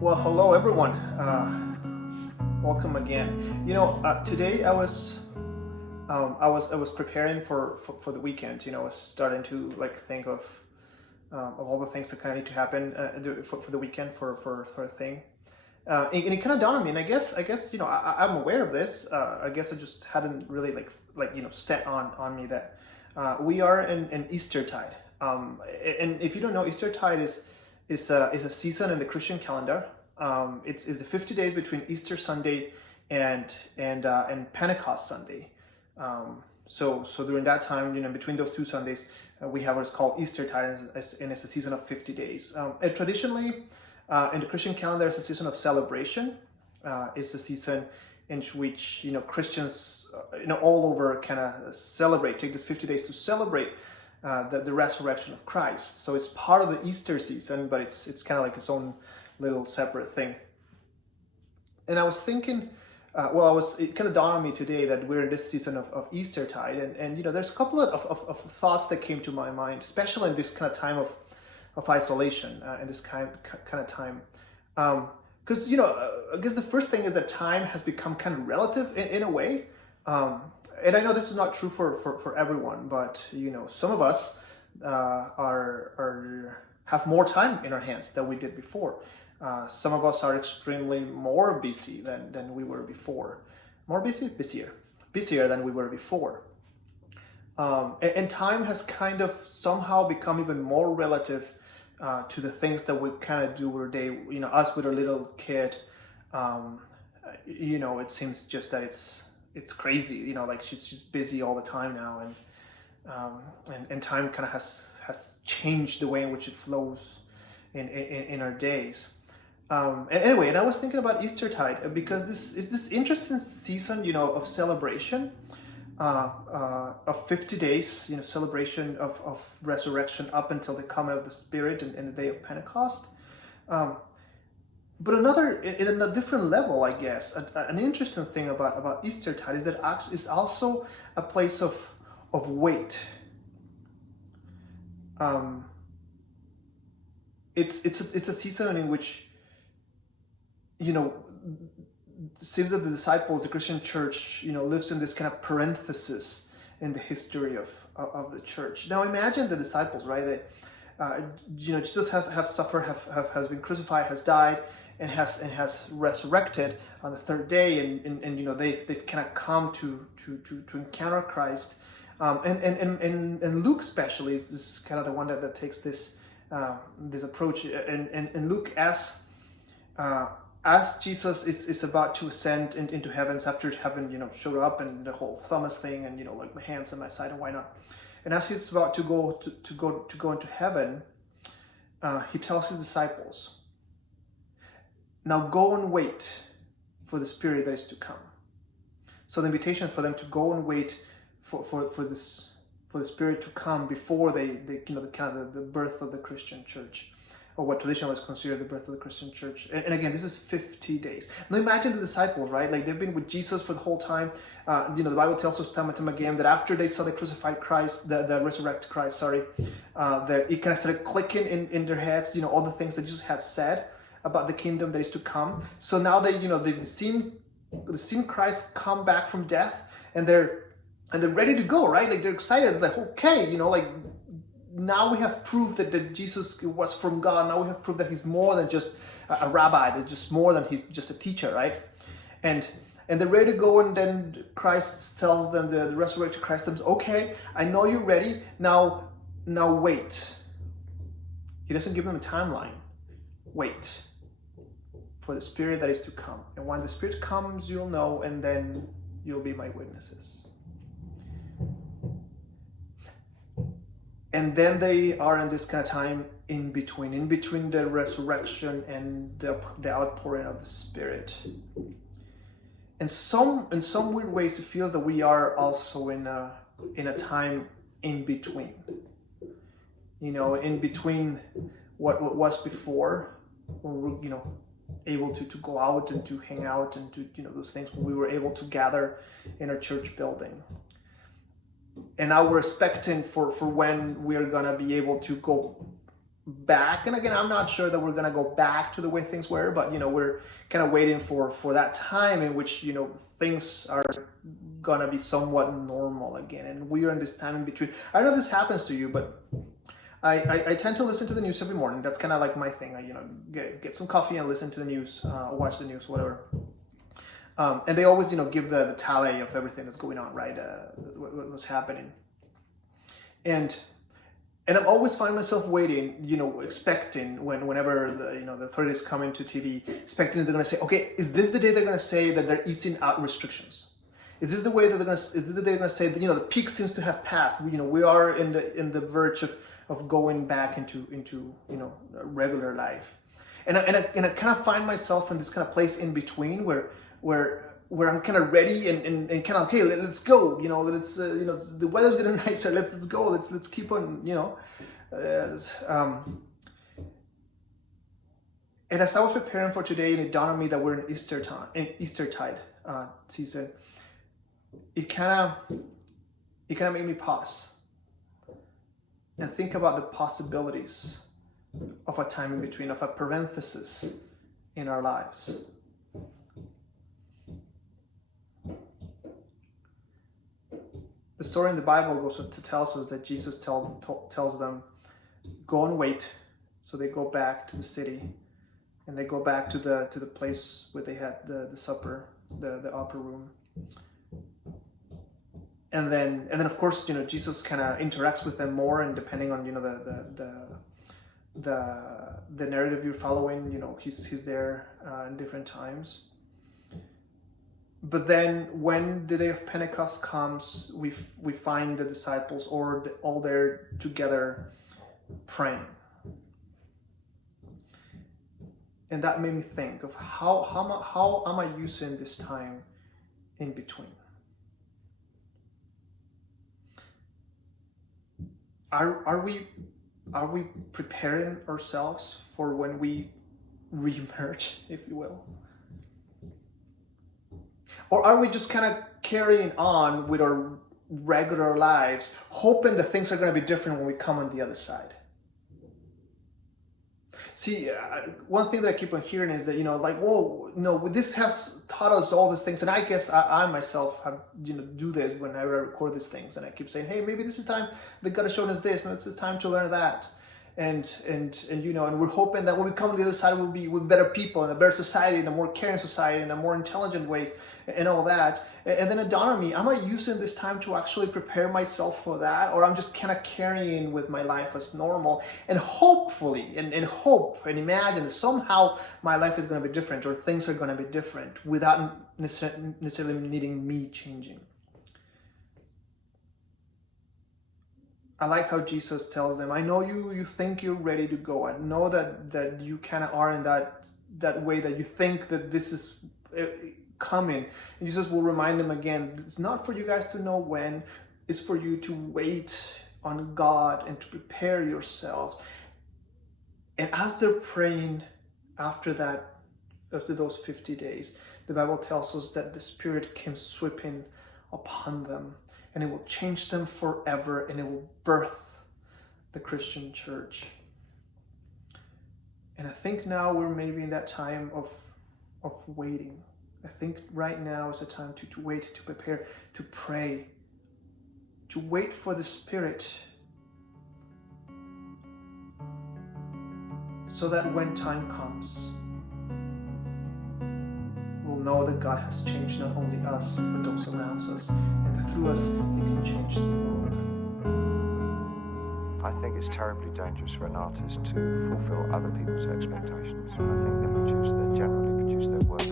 Well, hello everyone. Welcome again. Today I was preparing for the weekend. I was starting to think of all the things that kind of need to happen for the weekend for a thing. And it kind of dawned on me, and I guess I'm aware of this. I guess I just hadn't really set on me that we are in Eastertide. And if you don't know, Eastertide is a season in the Christian calendar. It's the 50 days between Easter Sunday and Pentecost Sunday. So during that time, between those two Sundays, we have what's called Eastertide, and it's a season of 50 days. And traditionally, in the Christian calendar, it's a season of celebration. It's a season in which Christians all over kind of take this 50 days to celebrate the resurrection of Christ. So it's part of the Easter season, but it's kind of like its own little separate thing. And I was thinking, it kind of dawned on me today that we're in this season of Eastertide, and there's a couple of thoughts that came to my mind, especially in this kind of time of isolation, in this kind of time. Because I guess the first thing is that time has become kind of relative in a way. And I know this is not true for everyone, but some of us have more time in our hands than we did before. Some of us are extremely more busy than we were before. More busy? Busier than we were before. And time has kind of somehow become even more relative to the things that we kind of do every day. Us with our little kid, it seems just that it's crazy. She's busy all the time now, and time kind of has changed the way in which it flows in our days. And I was thinking about Eastertide because this is this interesting season, of celebration, of 50 days, celebration of resurrection up until the coming of the Spirit and the day of Pentecost. But in a different level, I guess, an interesting thing about Eastertide is that it's also a place of wait. It's a season in which it seems that the disciples, the Christian church, lives in this kind of parenthesis in the history of the church. Now imagine the disciples, right? That Jesus have suffered, has been crucified, has died, and has resurrected on the third day, and they've kind of come to encounter Christ. And Luke especially is kind of the one that takes this approach. And Luke, as Jesus is about to ascend into heavens after having showed up and the whole Thomas thing, and like my hands on my side and why not, and as he's about to go into heaven, he tells his disciples, "Now go and wait for the Spirit that is to come." So the invitation for them to go and wait for the Spirit to come before they the birth of the Christian church, or what traditionally is considered the birth of the Christian church. And again, this is 50 days. Now imagine the disciples, right? Like they've been with Jesus for the whole time. The Bible tells us time and time again that after they saw the crucified Christ, the resurrected Christ, that it kind of started clicking in their heads, all the things that Jesus had said about the kingdom that is to come. So now they've seen Christ come back from death, and they're ready to go, right? Like they're excited. It's like, okay, now we have proof that Jesus was from God. Now we have proof that he's more than just a rabbi. There's just more than he's just a teacher, right? And they're ready to go, and then Christ tells them, the resurrected Christ tells them, okay, I know you're ready. Now wait. He doesn't give them a timeline. Wait for the Spirit that is to come. And when the Spirit comes, you'll know, and then you'll be my witnesses. And then they are in this kind of time in between the resurrection and the outpouring of the Spirit. And in some weird ways, it feels that we are also in a time in between. In between what was before, when we were, able to go out and to hang out and to those things, when we were able to gather in our church building. And now we're expecting for when we are gonna be able to go back. And again, I'm not sure that we're going to go back to the way things were, but, we're kind of waiting for that time in which, things are going to be somewhat normal again. And we are in this time in between. I don't know if this happens to you, but I tend to listen to the news every morning. That's kind of like my thing. I, get some coffee and listen to the news, watch the news, whatever. And they always, give the tally of everything that's going on, right? What's happening. And I'm always find myself waiting, expecting whenever the authorities come into TV, expecting they're going to say, okay, is this the day they're going to say that they're easing out restrictions? Is this the way that they're going to? Is this the day they're going to say that the peak seems to have passed? We are in the verge of going back into regular life, and I kind of find myself in this kind of place in between where I'm kind of ready and kind of, okay, let's go. Let's the weather's getting nicer. Let's go. Let's keep on. And as I was preparing for today, and it dawned on me that we're in Eastertide season. It kind of made me pause and think about the possibilities of a time in between, of a parenthesis in our lives. The story in the Bible goes to tells us that Jesus tells them, go and wait. So they go back to the city, and they go back to the place where they had the supper, the upper room. And then of course, Jesus kind of interacts with them more, and depending on the narrative you're following, he's there in different times. But then when the day of Pentecost comes, we find the disciples all there together praying. And that made me think of how am I using this time in between? Are we preparing ourselves for when we re-emerge, if you will? Or are we just kind of carrying on with our regular lives, hoping that things are going to be different when we come on the other side? See, one thing that I keep on hearing is that, this has taught us all these things. And I guess I myself have, do this whenever I record these things. And I keep saying, hey, maybe this is time that God has shown us this. Maybe it's time to learn that. And we're hoping that when we come on the other side, we'll be with better people and a better society and a more caring society and a more intelligent ways and all that. And then it dawned on me, am I using this time to actually prepare myself for that? Or I'm just kind of carrying with my life as normal and hopefully and hope and imagine that somehow my life is going to be different or things are going to be different without necessarily needing me changing. I like how Jesus tells them, I know you think you're ready to go. I know that you kind of are in that way, that you think that this is coming. And Jesus will remind them again, it's not for you guys to know when, it's for you to wait on God and to prepare yourselves. And as they're praying after those 50 days, the Bible tells us that the Spirit came sweeping upon them. And it will change them forever, and it will birth the Christian church. And I think now we're maybe in that time of waiting. I think right now is a time to wait, to prepare, to pray, to wait for the Spirit, so that when time comes, we'll know that God has changed not only us, but those around us, and that through us, He can change the world. I think it's terribly dangerous for an artist to fulfill other people's expectations. I think they generally produce their work